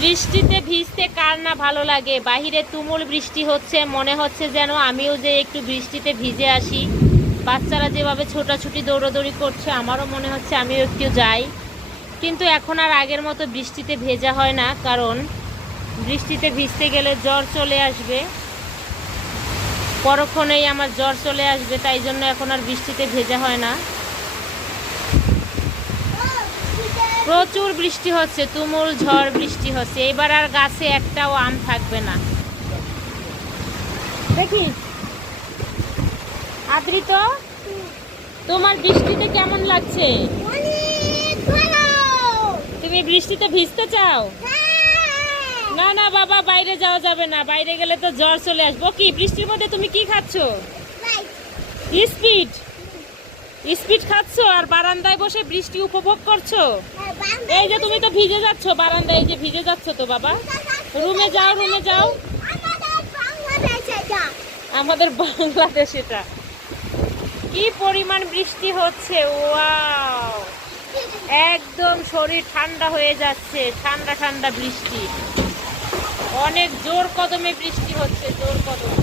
বৃষ্টিতে ভিজতে কার না ভালো লাগে। বাহিরে তুমুল বৃষ্টি হচ্ছে, মনে হচ্ছে যেন আমিও যে একটু বৃষ্টিতে ভিজে আসি। বাচ্চারা যেভাবে ছোটাছুটি দৌড়াদৌড়ি করছে, আমারও মনে হচ্ছে আমিও একটু যাই। কিন্তু এখন আর আগের মতো বৃষ্টিতে ভেজা হয় না, কারণ বৃষ্টিতে ভিজতে গেলে জ্বর চলে আসবে, পরক্ষণেই আমার জ্বর চলে আসবে। তাই জন্য এখন আর বৃষ্টিতে ভেজা হয় না। প্রচুর বৃষ্টি হচ্ছে, তুমুল ঝড় বৃষ্টি হচ্ছে। এবার আর গাছে একটাও আম থাকবে না। দেখি আদ্রিত, তোমার বৃষ্টিতে কেমন লাগছে? তুমি বৃষ্টিতে ভিজতে চাও? না না বাবা, বাইরে যাওয়া যাবে না, বাইরে গেলে তো জ্বর চলে আসবো। কি বৃষ্টির মধ্যে তুমি কি খাচ্ছ? স্পিড স্পিড খাচ্ছ আর বারান্দায় বসে বৃষ্টি উপভোগ করছো। এই যে তুমি তো ভিজে যাচ্ছ বারান্দায়, এই যে ভিজে যাচ্ছ তো বাবা। রুমে যাও, রুমে যাও। আমাদের বাংলাদেশ এটা। কি পরিমাণ বৃষ্টি হচ্ছে, ওয়াও! একদম শরীর ঠান্ডা হয়ে যাচ্ছে, ঠান্ডা ঠান্ডা বৃষ্টি। অনেক জোর কদমে বৃষ্টি হচ্ছে, জোর কদমে।